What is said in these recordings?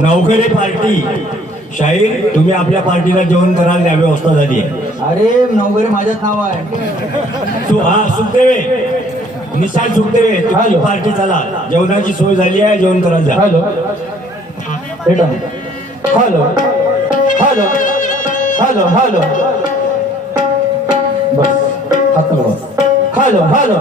Navghare party शाहीर, तुम्ही आपल्या पार्टीला जेवण करायला द्या, व्यवस्था झाली आहे. अरे नवघरे माझंच नाव आहे. तू हा सुखदेवे, निशाल सुखदेवे, तुझी पार्टी चला, जेवणाची सोय झाली आहे, जेवण करायला जा. Hello hello hello hello hello बस हात नको. हॅलो हॅलो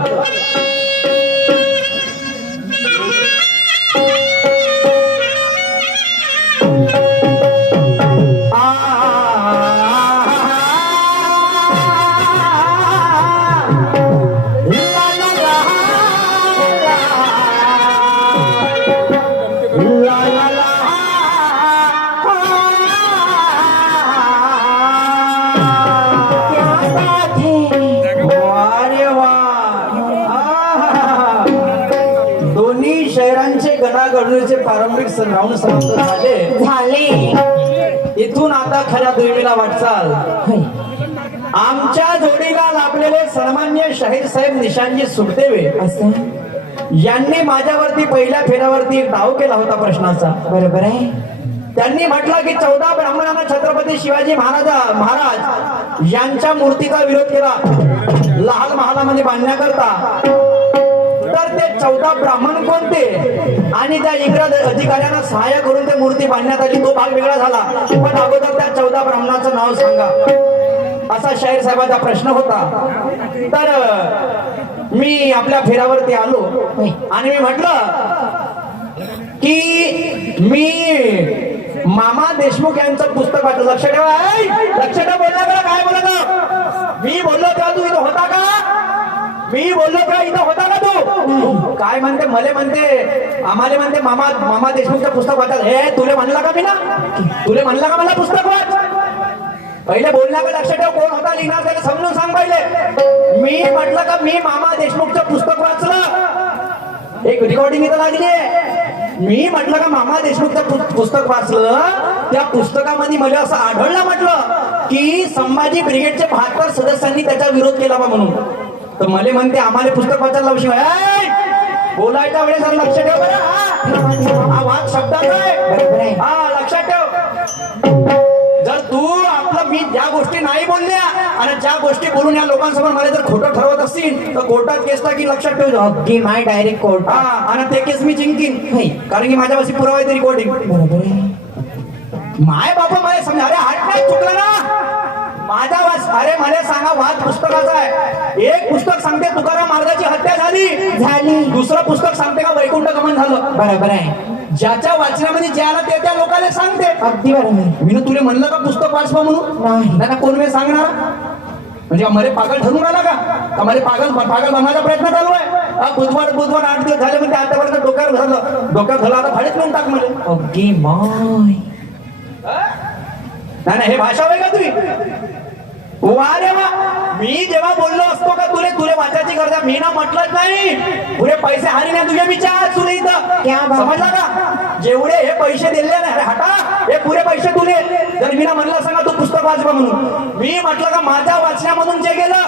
गणगणुरीचे पारंपरिक सण राहून समाप्त झाले. इथून आता खऱ्या दुर्मीला वाटचाल. आमच्या जोडीला लाभलेले सन्मान्य शाहीर साहेब निशांजी सुखदेवे यांनी माझ्यावरती पहिल्या फेऱ्यावरती एक डाव केला होता प्रश्नाचा. बरोबर आहे. त्यांनी म्हटलं की 14 ब्राह्मणांना छत्रपती शिवाजी महाराज यांच्या मूर्तीचा विरोध केला लाल महालामध्ये बांधण्याकरता. तर ते 14 ब्राह्मण कोणते आणि त्या इंग्रज अधिकाऱ्यांना सहाय्य करून ते मूर्ती बांधण्यात आली, तो भाग वेगळा झाला. पण अगोदर त्या 14 ब्राह्मणाचं नाव सांगा, असा शाहीर साहेबांचा प्रश्न होता. तर मी आपल्या फेऱ्यावरती आलो आणि मी म्हटलं की मी मामा देशमुख यांचं पुस्तक वाचलं. लक्ष ठेवा, लक्ष ठेवा. बोलला का काय बोलत? मी बोललो तेव्हा तू इथं होता का? मी बोललो तेव्हा इथं होता का तू? काय म्हणते, मले म्हणते, आम्हाला म्हणते मामा देशमुखचं पुस्तक वाचत. हे तुले म्हणला का? मी ना तुले म्हणला का मला पुस्तक वाच? पहिले बोलला का? लक्ष ठेव, कोण होता लिहिणार त्याला समजून सांग. पहिले मी म्हटलं का मी मामा देशमुखचं पुस्तक वाचलं, एक रेकॉर्डिंग इथं लागली आहे. मी म्हटलं का मामा देशमुखचं पुस्तक वाचलं, त्या पुस्तकामध्ये मला असं आढळलं म्हटलं की संभाजी ब्रिगेडचे 72 सदस्यांनी त्याचा विरोध केला बा म्हणून. तर मला म्हणते आम्हाला पुस्तक वाचायला लावशिवाय बोलायच्या वेळेस लक्ष ठेव बरं. आवाज शब्दाचा आहे. हा, लक्षात ठेव. जर तू आपलं मी या गोष्टी नाही बोलल्या आणि ज्या गोष्टी बोलून या लोकांसमोर मला जर खोटं ठरवत असतील तर कोर्टात केस टाकी, लक्षात ठेव. अगदी माय डायरेक्ट कोर्ट. हा, आणि ते केस मी जिंकीन. होय. कारण की माझ्यापाशी पुरावा आहे, रिकॉर्डिंग. बरोबर आहे. माय बापा मला समजा, अरे हात नाही चुकला ना माझा वाच. अरे मला सांगा, वाद पुस्तकाचा आहे. एक पुस्तक सांगते तुकाराम महाराजांची हत्या झाली, दुसरं पुस्तक सांगते का वैकुंठ गमन झालं. बरोबर आहे. ज्याच्या वाचनामध्ये ज्याला ते त्या लोकांना सांगते. अगदी बरोबर. मी तुला म्हणलं का पुस्तक वाचवा म्हणून? नाही. त्यांना कोण वेळ सांगणार? म्हणजे मला पागल ठरून आला का मला पागल बनवायचा प्रयत्न चालू आहे? बुधवार 8 दिवस झाले म्हणजे आतापर्यंत डोक्यावर झालं आता फाडीत नेऊन टाक मला. अगदी माय. नाही हे भाषा होय का तुम्ही? वा रे वा. मी जेव्हा बोललो असतो का तुले वाचायची गरज आहे, मी ना म्हटलंच नाही. पुरे पैसे हानी नाही तुझे विचार तुले इथं. क्या बात. समजला का? जेवढे हे पैसे दिले ना, अरे हटा, हे पुरे पैसे तुले. जर मी ना म्हणलं सांगा तू पुस्तक वाचवा म्हणून, मी म्हटलं का माझ्या वाचण्यामधून जे गेलं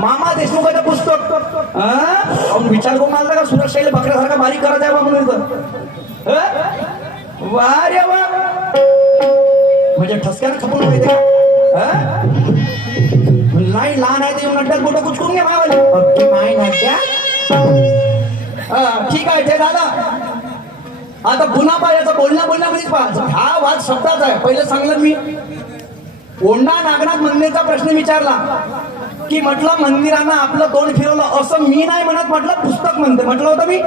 मामा देशमुखाचं पुस्तक, विचार करून आला का सुरज शैली बकऱ्यासारखा बारीक करायचा आहे बा म्हणून इथं. वा रे वा. म्हणजे ठसक्यानं खपून माहिती का? नाही लहान आहे ते नड्यात बोट कुचकून घे मावाले. अगदी माय नाट्या. ठीक आहे ते झालं. आता पुन्हा पहा, याचं बोलण्यामध्येच पहा, हा वाद शब्दाचा आहे. पहिलं सांगलं मी, ओंडा नागनाथ मंदिरचा प्रश्न विचारला की म्हटलं मंदिरानं आपलं तोंड फिरवलं असं मी नाही म्हणत, म्हटलं पुस्तक म्हणते. म्हटलं होतं मी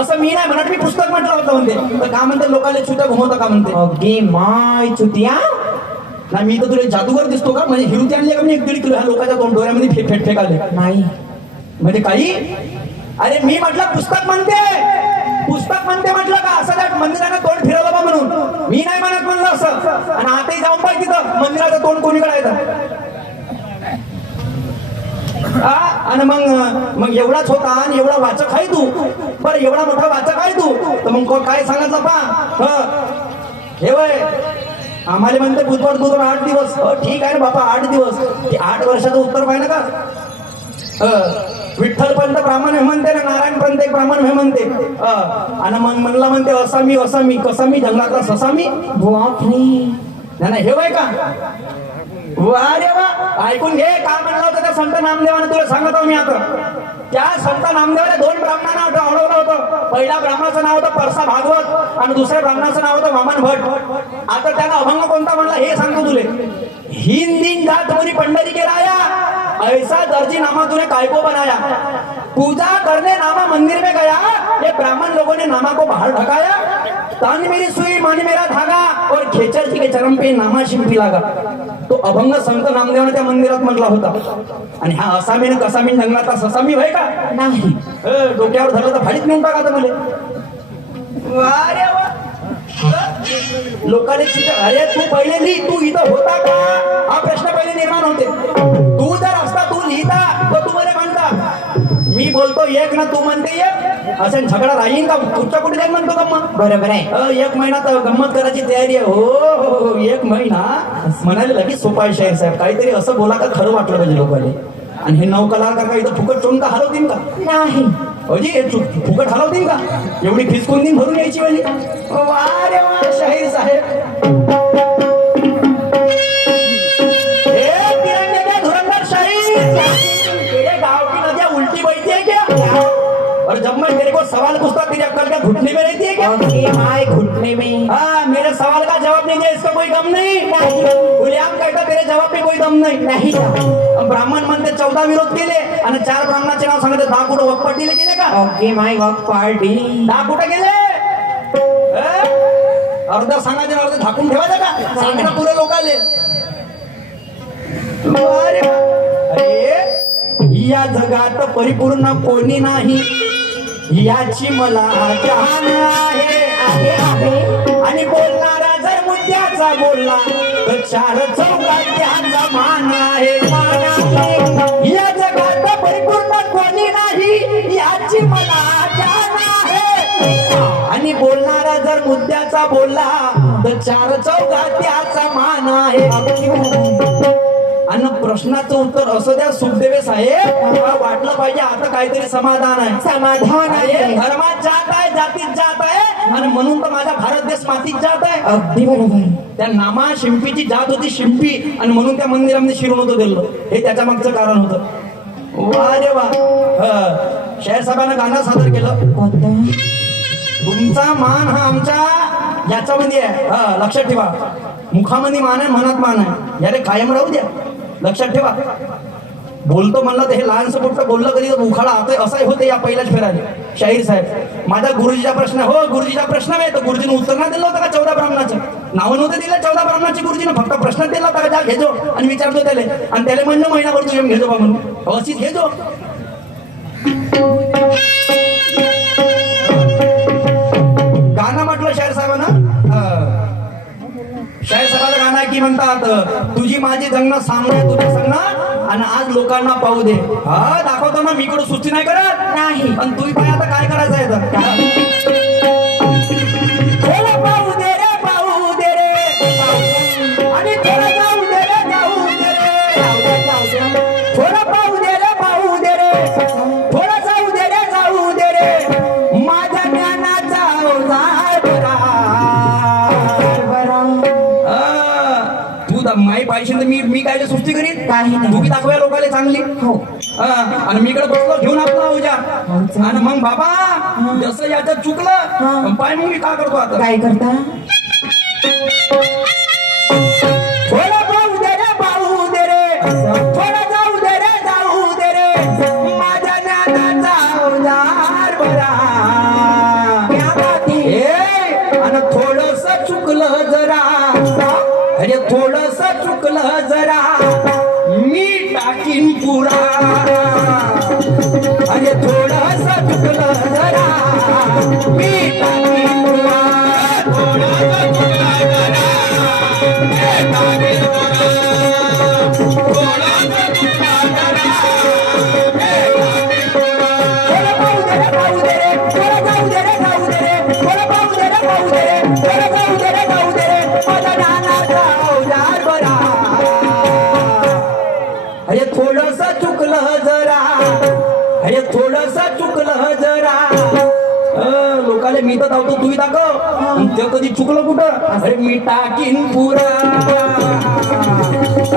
असं मी नाही म्हणत, मी पुस्तक म्हटलं होतं म्हणते. तर का म्हणते लोकांना छुट्या घुमवतं का म्हणते? अगदी माय चुतिया. नाही मी तर तुला जादूगर दिसतो का? म्हणजे हिरुती आणली का मी 1-1.5 किलो ह्या लोकांच्या डोळ्यामध्ये फेकाले नाही म्हणजे काही. अरे मी म्हटलं पुस्तक म्हणते म्हटलं का असं त्या मंदिरानं तोंड फिरवलं बा म्हणून मी नाही म्हणत म्हणलं असं. आणि आताही जाऊन पाहिजे तिथं मंदिराचं तोंड कोणीकडे आहे. आणि मग एवढाच होता आणि एवढा वाचक आहे तू. बरं एवढा मोठा वाचक आहे तू तर मग काय सांगितलं पा हे वय आम्हाला म्हणते बुधवार 8 दिवस. ठीक आहे ना बापा 8 दिवस. 8 वर्षाचं उत्तर पाहिजे का? विठ्ठल पंत ब्राह्मण हे म्हणते ना, नारायण पंत एक ब्राह्मण हे म्हणते. आणि मग म्हणला म्हणते असा मी कसा मी जंगलातला ससा मी. नाही हे वय का? वा रे वा. ऐकून घे काय म्हणलं होतं त्या संत नामदेवाने, तुला सांगतो मी आता. त्या संत नामदेवाने 2 ब्राह्मणांना अडवलं होतं. पहिल्या ब्राह्मणाचं नाव होतं परसा भागवत आणि दुसऱ्या ब्राह्मणाचं नाव होतं वामन भट. आता त्यानं अभंग कोणता म्हणला हे सांगतो तुले. हिंद दिन जात मोरी पंढरी के राया, ऐसा दर्जी नामा तूने काय को बनाया, पूजा करने नामा मंदिर में गया, ये ब्राह्मण लोगों ने नामा को बाहर ढकाया, तान मेरी सुई मानी मेरा धागा और खेचर जी के चरम पे नामा शिंपी लागा. तो अभंग संत नामदेवाने त्या मंदिरात म्हटला होता. आणि हा असामी न कसामी जंगलातला ससामी होय का? नाही. डोक्यावर धरलं तर फाडीत नेऊन टाका मले. वा रे वा. लोकांनी अरे तू पहिले लिही, तू इथं होता का हा प्रश्न पहिले निर्माण होते. तू जर असता तू लिहिता तर तू मला म्हणता मी बोलतो एक ना तू म्हणते एक, असं झगडा राहील का? कुठच्या कुठे जाईल म्हणतो गम्मत. बरोबर आहे. 1 महिना तर गंमत करायची तयारी आहे. हो 1 महिना म्हणाले लगेच सोपा आहे शाहीर साहेब. काहीतरी असं बोला का खरं वाटलं पाहिजे लोकांनी. आणि हे 9 कलाकार का इथं फुकट चोन का हलवतील का? नाही. अजी फुकट हलवतील का? एवढी फीस कोणती भरून यायची वाली. वा रे वा शाहीर साहेब. हे तिरंगे के धुरंधर शाहीर, तेरे गांव की नदियां उल्टी बहती है क्या? और जब मैं तेरे को सवाल पूछता तेरी अक्कल क्या घुटने में रहती है क्या? अगदी माय घुटने में. हाँ मेरे सवाल का जवाब नहीं दिया इसका कोई गम नहीं. गुलियाम कहता तेरे जवाब में कोई दम नहीं. ब्राह्मण म्हणते 14 विरोध केले आणि 4 ब्राह्मणाचे नाव सांगते. 10 कुठं वकपट्टीला गेले का? अगदी माय वक पार्टी. 10 कुठे गेले? अर्धा सांगायचे अर्ध झाकून ठेवायचं का? सांगणं पुरे लोकांले. अरे या जगात परिपूर्ण कोणी नाही याची मला जाण आहे. आणि बोलणारा जर मुद्द्याचा बोलला तर 4 चौघात त्याचा मान आहे. या जगात परिपूर्ण कोणी नाही याची मला जाण आहे. आणि बोलणारा जर मुद्द्याचा बोलला तर 4 चौघात त्याचा मान आहे. आणि प्रश्नाचं उत्तर असं द्या सुखदेवे साहेब मला वाटलं पाहिजे आता काहीतरी समाधान आहे. समाधान अरे आहे. धर्मात जात आहे, जातीत जात आहे आणि म्हणून तर माझा भारत देश मातीत जात आहे. अगदी बरोबर. त्या नामा शिंपीची जात होती शिंपी आणि म्हणून त्या मंदिरामध्ये शिरून होतं दिलं. हे त्याच्या मागचं कारण होतं. वा रे वा. शहर साहेबांना गाणं सादर केलं. कोणतं? तुमचा मान हा आमच्या याच्यामध्ये आहे. लक्षात ठेवा. मुखामध्ये मान आहे, मनात मान आहे. यारे कायम राहू द्या. लक्षात ठेवा. बोलतो म्हणलं तर हे लहानसं मोठं बोललं कधी तर उखाडा आता असंही होते या पहिल्याच फेराने. शाहीर साहेब माझा गुरुजीचा प्रश्न हो गुरुजीचा प्रश्न आहे तर गुरुजीने उत्तर नाही दिलं होतं का 14 ब्राह्मणाचं नावं नव्हतं दिलं 14 ब्राह्मणाची गुरुजीने फक्त प्रश्न दिला होता का जा घेजो आणि विचारतो त्याला आणि त्याला म्हणलं महिनाभर तू येऊन घेजो बा म्हणून अशीच घेजो. गाणं म्हटलं शाहीर साहेबांना. शाहीर साहेबाचं गाणं आहे की म्हणतात तुझी माझी जंगणं सामने तुझ्या संगणं आणि आज लोकांना पाहू दे. हा दाखवतो ना मी इकडं सुस्ती नाही करत नाही. पण तू पाय आता काय करायचं आहे तर पाहू दे रे पाहू दे रे आणि थोडं जाऊ दे रे जाऊ दे रे थोडं पाहू दे रे पाहू दे रे थोडं जाऊ दे रे जाऊ दे रे माझ्या ज्ञानाचा अवजार तू माई पाहिजे तर मी काय सुस्ती करीन काही नाही. तू बी दाखवूया लोकांना चांगली. हो. आणि मी इकडे बसलो घेऊन आपला उजा आणि मग बाबा जसं याच्यात चुकलं पाय मग मी काय करतो आता काय करता? थोडं पाहू दे रे पाहू दे रे थोडं जाऊ दे रे जाऊ दे रे माझ्या ज्ञानाचा अवजार बरा. आणि थोडस चुकलं जरा अरे थोडस चुकलं जरा मी टाकीन पुरा. अरे थोडस चुकलं जरा मी टाकीन पुरा. थोडस चुकलं जरा मी टाकीन पुरा. थोडस चुकलं जरा मी टाकीन पुरा. थोडं पाहू दे रे पाहू दे रे थोडं जाऊ दे रे जाऊ दे रे थोडं पाहू दे रे पाहू दे रे थोडं जाऊ दे रे जाऊ दे रे माझ्या ज्ञानाचा अवजार बरा. अरे थोडस चुकलं जरा अरे थोडस चुकलं जरा लोकाले मी तर धावतो तूही दाखव ते कधी चुकलं कुठं अरे मी टाकीन पुरा.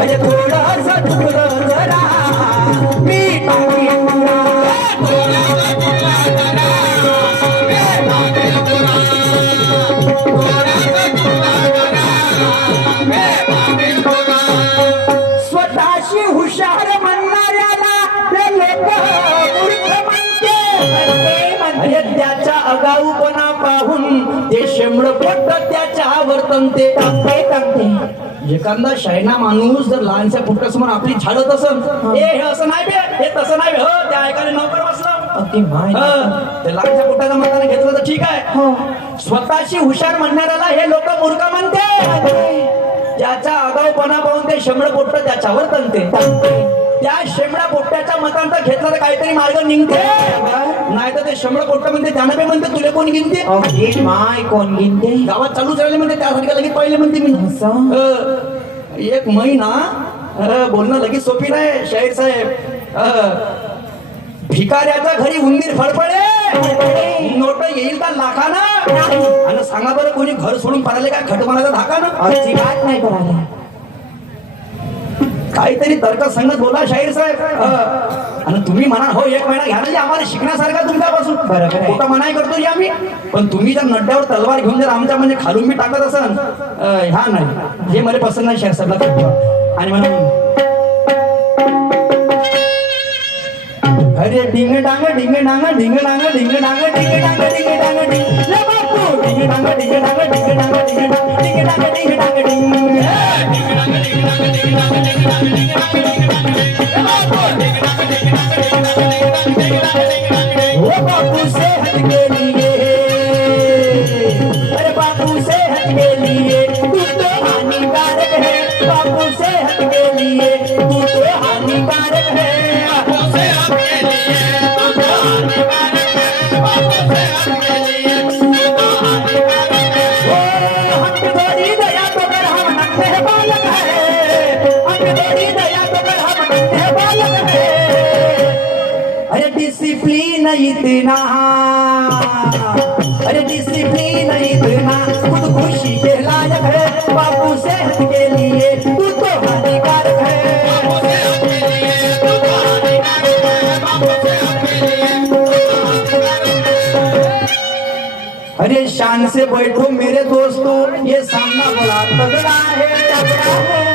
अरे थोडस चुकलं जरा मी टाकीन पुरा. थोडंसं चुकलं जरा, मी टाकीन पुरा. थोडंसं चुकलं जरा, मी टाकीन पुरा. स्वतःशी हुशार म्हणणाऱ्याला ते लोक मूर्ख म्हणते. अरे त्याच्या आगाऊपणा पाहून ते शेंबड पोट त्याच्या वर्तनते टाकते. एखादा शायना माणूस जर लहानशा पुटकासमोर आपली छाडत असेल हे असं नाही बे हे तसं नाही बे हो त्या ऐकायला नोकर बसला ते लहानशा पुटाच्या मताने घेतलं तर ठीक आहे. स्वतःशी हुशार म्हणणाऱ्याला हे लोक मूर्ख म्हणते. त्याचा आगाऊपणा पाहून ते शेंबड पोट्ट त्याच्यावर तणते. त्या शेंबडा पोट्ट्याच्या मतांचा घेतला तर काहीतरी मार्ग निघते नाही तर ते शेंबड पोट्ट म्हणते त्यानं म्हणते तुले कोण गिनते माय कोण गिनते गावात चालूच राहिले म्हणते त्यासाठी का लगेच पहिले म्हणते मी एक महिना बोलणं लगेच सोपी नाही शाहीर साहेब. भिकाऱ्याच्या घरी उंदीर फडफडे नोट येईल का लाखानं आणि सांगा बरं कोणी घर सोडून पडाले का खटपणाचा धाका ना अजिबात नाही करायला. काहीतरी तर्क संगत बोला शाहीर साहेब. आणि तुम्ही म्हणा हो एक महिना घ्या म्हणजे आम्हाला शिकण्यासारखा तुमच्यापासून बरोबर खोटं मनाई करतो आम्ही पण तुम्ही जर नड्यावर तलवार घेऊन जर आमच्या म्हणजे खालून मी टाकत असाल ह्या नाही हे मला पसंत नाही शाहीर साहेबला. आणि म्हणून अरे डिंग डांग डिंग डांग डिंग डांग डिंग डांग डिंग डांग डिंग डांग डिंग ले बापू डिंग डांग डिंग डांग डिंग डांग डिंग डांग डिंग डांग डिंग डांग डिंग डिंग डांग डिंग डांग डिंग डांग डिंग डांग डिंग डांग डिंग डांग ले बापू डिंग डांग डिंग डांग डिंग डांग डिंग डांग डिंग डांग वो बापू से हट के लिए अरे बापू से हट के लिए तू तो हानिकारक है बापू से हट के लिए तू तो हानिकारक है बापू से हट के लिए तू तो हानिकारक है बापू से हट के लिए तू तो हानिकारक है डिसिप्लिन इतना, अरे डिसिप्लिन इतना खुद खुशी के लायक है, बापू सेहत के लिए तू तो हानिकारक है। अरे शान से बैठो मेरे दोस्तों, ये सामना बड़ा तगड़ा है, तगड़ा है।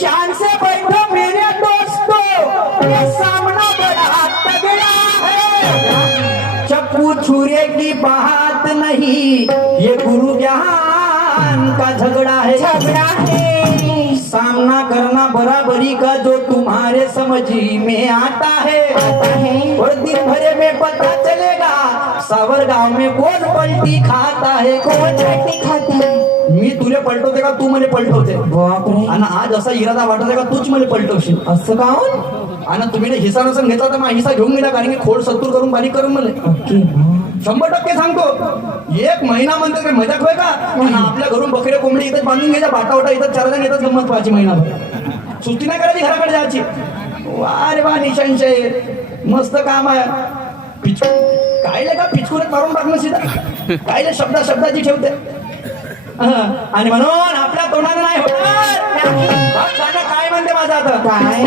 शान से बैठो मेरे दोस्तों, ये सामना बड़ा तगड़ा है। चप्पू छुरे की बात नहीं, ये गुरु ज्ञान का झगड़ा है, झगड़ा है। सामना करना बराबरी का जो तुम्हारे समझ में आता है, और दिन भरे में पता चलेगा सावर गांव में कौन पलटी खाता है, कौन पलटी खाता है। मी तुले पलटवते का तू मला पलटवते, बापरे. आणि आज असा इरादा वाटत का तूच मला पलटवशील, असं काहून. आणि तुम्ही हिस्सा नसून घेतला तर मग हिस्सा घेऊन गेला, कारण की खोड सत्तूर करून बारीक करून मला 100% सांगतो. एक महिना म्हणतो काय मजाक होय का. आणि आपल्या घरून बकरे कोंबडी इथं बांधून घ्यायच्या, बाटा इथं 4 जण येतात गंमत पाहायची महिनाभर. सुट्टी नाही करायची, घराकडे जायची. वा रे वा निशांशय, मस्त काम आहे. कायले का पिचकुरे मारून टाकणं सीधा, कायले शब्दाची ठेवते. आणि म्हणून आपल्या तोंडाने नाही होणार. काय म्हणते माझं आता काय.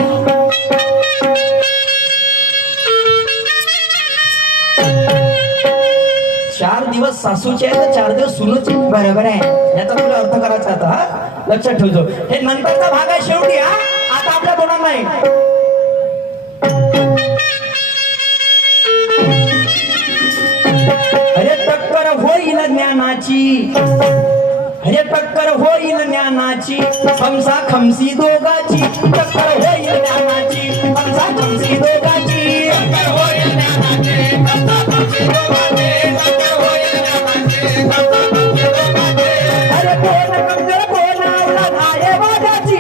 4 दिवस सासूचे आहे तर 4 दिवस सुनूचे, बरोबर आहे. याचा तुला अर्थ करायचा आता, हा लक्षात ठेवतो. हे नंतरचा भाग आहे शेवटी. हा आता आपल्या तोंडात नाही. अरे टक्कर होईल ज्ञानाची, अरे टक्कर होईल ज्ञानाची, खमसा खमसी दोघाची. टक्कर होईल ज्ञानाची, खमसा खमसी दोघाची. अरे कोण कमजोर कोण अवलाद आहे वाघाची,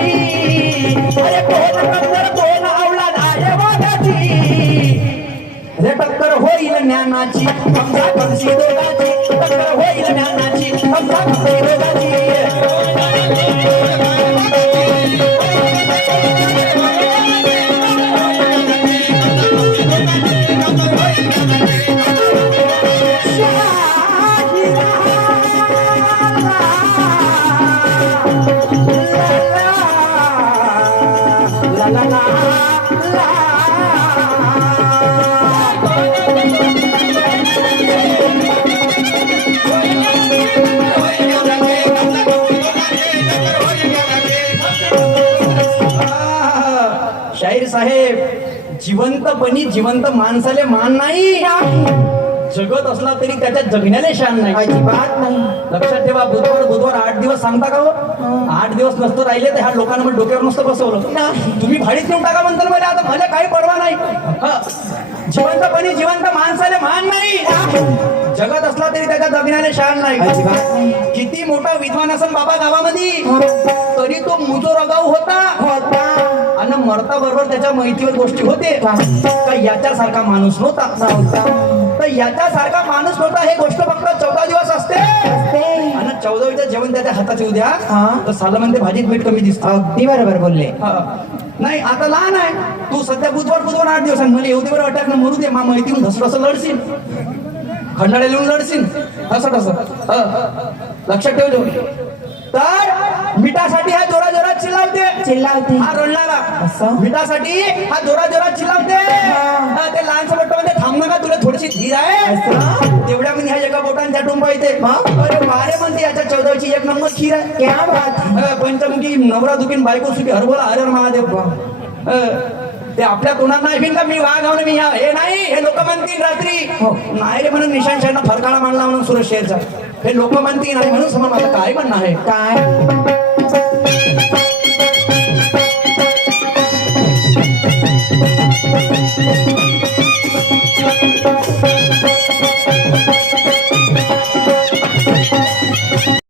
अरे कोण कमजोर कोण अवलाद आहे वाघाची. अरे टक्कर होईल ज्ञानाची, खमसा खमसी दोघाची. टक्कर होईल ज्ञानाची, खमसा खमसी दोघाची. La la la la. शाहीर साहेब, जिवंतपणी जिवंत माणसाले मान नाही. जगत असला तरी त्याच्यात जगण्याले शान नाही, अजिबात नाही. लक्षात ठेवा. बुधवार 8 दिवस सांगता का हो. 8 दिवस नसतं राहिले तर ह्या लोकांना मग डोक्यावर नसतं बसवलं. तुम्ही भाडीत नेऊन टाका म्हणता मला, आता मला काही परवा नाही. जिवंतपणी जिवंत माणसाले मान नाही. जगत असला तरी त्याच्या जगण्याने शान नाही. किती मोठा विद्वान असेल बाबा गावामध्ये, तरी तो मुजो रगाऊ होता. आणि मरता बरोबर त्याच्या माहितीवर गोष्टी होते का याच्यासारखा माणूस नव्हता. तर याच्यासारखा माणूस नव्हता. हे गोष्ट फक्त 14 दिवस असते. आणि 14वीचं जेवण त्याच्या हाताचे उद्या तर साला म्हणते भाजीत मीठ कमी दिसतं. अगदी बरोबर बोलले. नाही आता लहान आहे तू, सध्या बुधवार 8 दिवस मला येऊ दे बरं. अटॅक न मरू दे. मा माहिती धसलं असं लढशील, खंडाळ्या लिहून लढशील, असं तसं लक्षात ठेवतो. तर मिठासाठी हा जोरात चिल्लावते. हा रडणारा मिठासाठी हा जोरात चिल्लावते. ते लहानसं मोठं म्हणजे थांब नका, तुला थोडीशी धीर आहे तेवढ्या म्हणजे ह्या एका बोटांच्या टुंबा येते. अरे वारे म्हणते याच्या 14वीची 1 नंबर खीर आहे. क्या बात. पंचमुखी नवरा दुखीन बायको सुखी हरभोला हर महादेव. ते आपल्या तोंडात नाही का मी वाघ मी हे नाही. हे लोक म्हणतील रात्री नाही रे म्हणून निशांत शाहना फरकाळा मांडला म्हणून सुरेश शेरचा. हे लोक म्हणतील नाही म्हणून समोर माझं काय म्हणणं आहे काय.